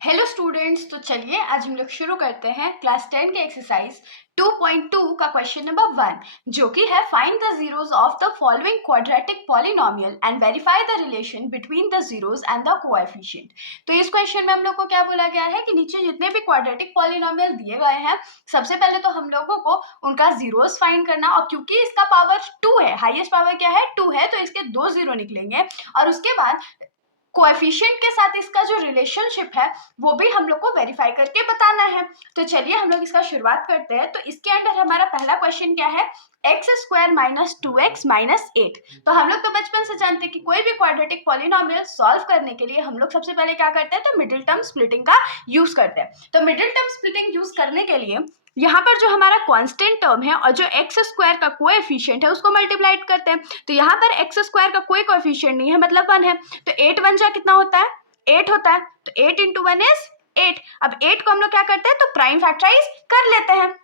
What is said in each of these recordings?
Hello students, तो चलिए आज हम लोग शुरू करते हैं क्लास 10 के एक्सरसाइज 2.2 का क्वेश्चन नंबर 1, जो कि है find the zeros of the following quadratic polynomial and verify the relation between the zeros and the coefficient. तो इस क्वेश्चन में हम लोग को क्या बोला गया है कि नीचे जितने भी क्वाड्रेटिक पॉलिनोमियल दिए गए हैं, सबसे पहले तो हम लोगों को उनका जीरोस फाइंड करना, और क्योंकि इसका पावर 2 है, हाईएस्ट पावर क्या है 2 है, तो इसके 2 जीरो निकलेंगे और उसके बाद कोएफिशिएंट के साथ इसका जो रिलेशनशिप है वो भी हम लोग को वेरीफाई करके बताना है। तो चलिए हम लोग इसका शुरुआत करते हैं। तो इसके अंदर हमारा पहला क्वेश्चन क्या है, x square minus 2x minus 8। तो हम लोग तो बचपन से जानते हैं कि कोई भी क्वाड्रेटिक पॉलिनोमियल सॉल्व करने के लिए हम लोग सबसे पहले क्या करते हैं, तो मिडिल टर्म स्प्लिटिंग का यूज करते हैं। तो मिडिल टर्म स्प्लिटिंग यूज करने के लिए यहाँ पर जो हमारा कांस्टेंट टर्म है और जो एक्स स्क्वायर का कोएफिशिएंट है उसको मल्टीप्लाइड करते हैं। तो यहाँ पर एक्स स्क्वायर का कोई कोएफिशिएंट नहीं है, मतलब 1 है, तो 8 1 जा कितना होता है, 8 होता है। तो 8 इंटू 1 इज 8। अब 8 को हम लोग क्या करते हैं, तो प्राइम फैक्टराइज कर लेते हैं।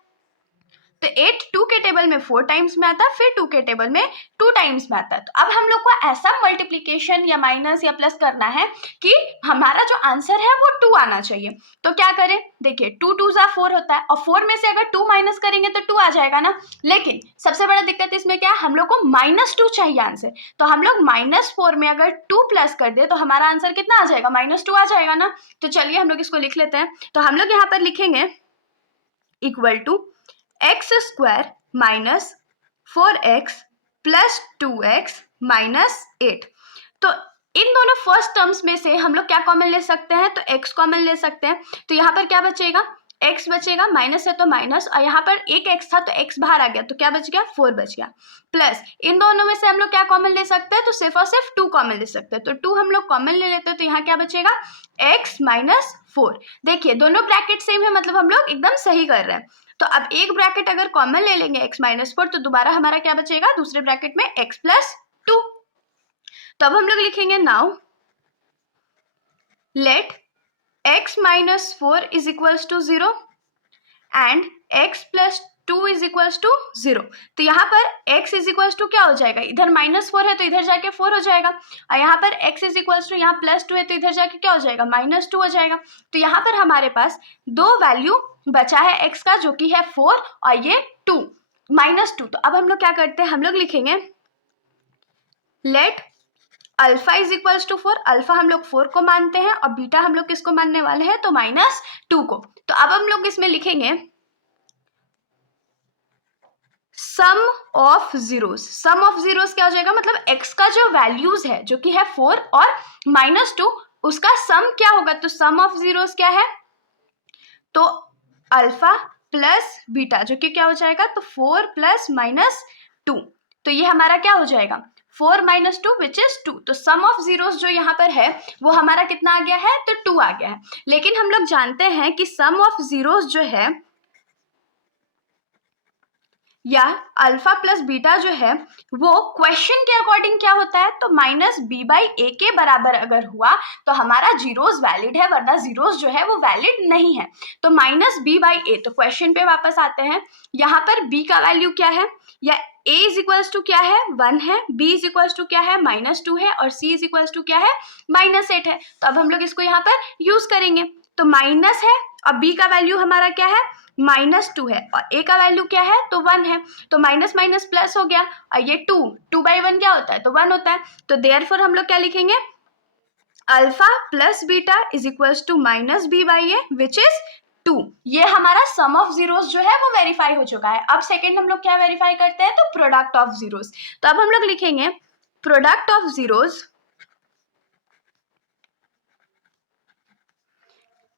तो 8 2 के टेबल में 4 टाइम्स में आता है, फिर 2 के टेबल में 2 टाइम्स में आता है। तो अब हम लोग को ऐसा मल्टीप्लिकेशन या माइनस या प्लस करना है कि हमारा जो आंसर है वो 2 आना चाहिए। तो क्या करें, देखिए 2 2 जा 4 होता है और 4 में से अगर 2 माइनस करेंगे तो 2 आ जाएगा ना। लेकिन सबसे बड़ा दिक्कत इसमें क्या है, हम लोग को -2 चाहिए आंसर। तो हम लोग -4 में अगर 2 प्लस कर दे तो हमारा आंसर कितना आ जाएगा, -2 आ जाएगा ना। तो चलिए हम लोग इसको लिख लेते हैं। तो हम लोग यहाँ पर लिखेंगे equal to x square minus 4x plus 2x minus 8। तो इन दोनों फर्स्ट टर्म्स में से हम लोग क्या कॉमन ले सकते हैं, तो x कॉमन ले सकते हैं। तो यहाँ पर क्या बचेगा, x बचेगा, माइनस है तो माइनस, और यहाँ पर एक x था तो x बाहर आ गया, तो क्या बच गया, 4 बच गया। प्लस इन दोनों में से हम लोग क्या कॉमन ले सकते हैं, तो सिर्फ और सिर्फ 2 कॉमन ले सकते हैं। तो 2 हम लोग कॉमन ले लेते हैं, तो यहाँ क्या बचेगा, x माइनस 4। देखिए दोनों ब्रैकेट सेम है, मतलब हम लोग एकदम सही कर रहे हैं। तो अब एक ब्रैकेट अगर कॉमन ले लेंगे x माइनस 4, तो दोबारा हमारा क्या बचेगा, दूसरे ब्रैकेट में x प्लस 2। तो अब हम लोग लिखेंगे now let x minus 4 is equals to 0 and x plus 2 is equals to 0। तो यहाँ पर x इज इक्वल्स टू क्या हो जाएगा, इधर -4 है तो इधर जाके 4 हो जाएगा, और यहाँ पर x इज इक्वल्स टू यहाँ +2 है तो इधर जाके क्या हो जाएगा, -2 हो जाएगा। तो यहाँ पर हमारे पास 2 वैल्यू बचा है x का, जो कि है 4 और ये 2 -2। तो अब हम लोग क्या करते हैं, हम लोग लिखेंगे let alpha is equals to 4। Alpha हम लोग 4 को मानते हैं और बीटा हम लोग किसको मानने वाले हैं, तो -2 को। तो अब हम लोग इसमें लिखेंगे sum of zeros. Sum of zeros क्या हो जाएगा, मतलब x का जो वैल्यूज है जो कि है 4 और -2, उसका सम क्या होगा। तो सम ऑफ जीरोस क्या है, तो अल्फा प्लस बीटा, जो कि क्या हो जाएगा, तो 4 प्लस -2। तो ये हमारा क्या हो जाएगा, 4 - 2 विच इज 2। तो सम ऑफ जीरोस जो यहाँ पर है वो हमारा कितना आ गया है, तो 2 आ गया है। लेकिन हम लोग जानते हैं कि सम ऑफ जीरोस जो है या अल्फा प्लस बीटा जो है वो क्वेश्चन के अकॉर्डिंग क्या होता है, तो -b/a के बराबर अगर हुआ तो हमारा जीरोस वैलिड है, वरना जीरोस जो है वो वैलिड नहीं है। तो -b/a, तो क्वेश्चन पे वापस आते हैं। यहाँ पर b का वैल्यू क्या है, या a इज इक्वल्स टू क्या है, 1 है, b इज इक्वल्स टू क्या है, -2 है, और c इज इक्वल्स टू क्या है, -8 है। तो अब हम लोग इसको यहाँ पर यूज करेंगे। तो माइनस है और b का वैल्यू हमारा क्या है, -2 है, और a का वैल्यू क्या है, तो 1 है। तो माइनस माइनस प्लस हो गया, और ये 2/1 क्या होता है, तो 1 होता है। तो देयरफॉर हम लोग क्या लिखेंगे, alpha plus beta is equals to -b/a which is 2। ये हमारा सम ऑफ जीरोस जो है वो वेरीफाई हो चुका है। अब सेकेंड हम लोग क्या वेरीफाई करते हैं, तो प्रोडक्ट ऑफ जीरोस। तो अब हम लोग लिखेंगे product of zeros.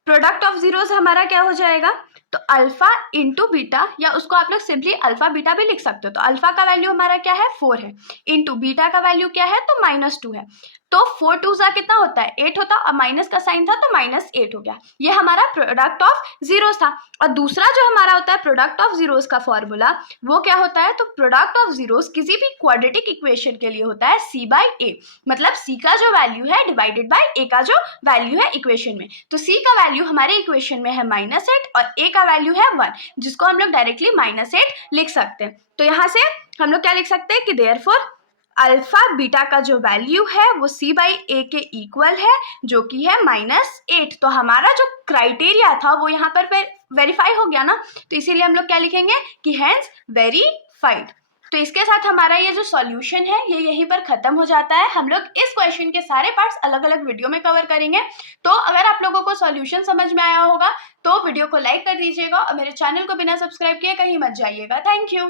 Product of zeros हमारा क्या हो जाएगा, तो अल्फा इंटू बीटा, या उसको आप लोग सिंपली अल्फा बीटा भी लिख सकते हो। तो अल्फा का वैल्यू हमारा क्या है, 4 है, इंटू बीटा का वैल्यू क्या है, तो -2 है। तो 4 2 सा कितना होता है, 8 होता, और माइनस का साइन था तो -8 हो गया। ये हमारा प्रोडक्ट ऑफ जीरोस था। और दूसरा जो हमारा होता है प्रोडक्ट ऑफ जीरोस का फॉर्मूला, वो क्या होता है, तो प्रोडक्ट ऑफ जीरोस किसी भी क्वाड्रेटिक इक्वेशन के लिए होता है c/a, मतलब c का जो वैल्यू है डिवाइडेड बाय a का जो वैल्यू है इक्वेशन में। तो c का वैल्यू हमारे इक्वेशन में है -8 और a का वैल्यू है 1, जिसको हम लोग डायरेक्टली -8 लिख सकते हैं। तो यहाँ से हम लोग क्या लिख सकते हैं कि देयरफॉर अल्फा बीटा का जो वैल्यू है वो c/a के इक्वल है, जो कि है -8। तो हमारा जो क्राइटेरिया था वो यहाँ पर वेरीफाई हो गया ना, तो इसीलिए हम लोग क्या लिखेंगे कि हेंस वेरीफाइड। तो इसके साथ हमारा ये जो सॉल्यूशन है ये यहीं पर खत्म हो जाता है। हम लोग इस क्वेश्चन के सारे पार्ट्स अलग अलग वीडियो में कवर करेंगे। तो अगर आप लोगों को सॉल्यूशन समझ में आया होगा तो वीडियो को लाइक कर दीजिएगा और मेरे चैनल को बिना सब्सक्राइब किए कहीं मत जाइएगा। Thank you.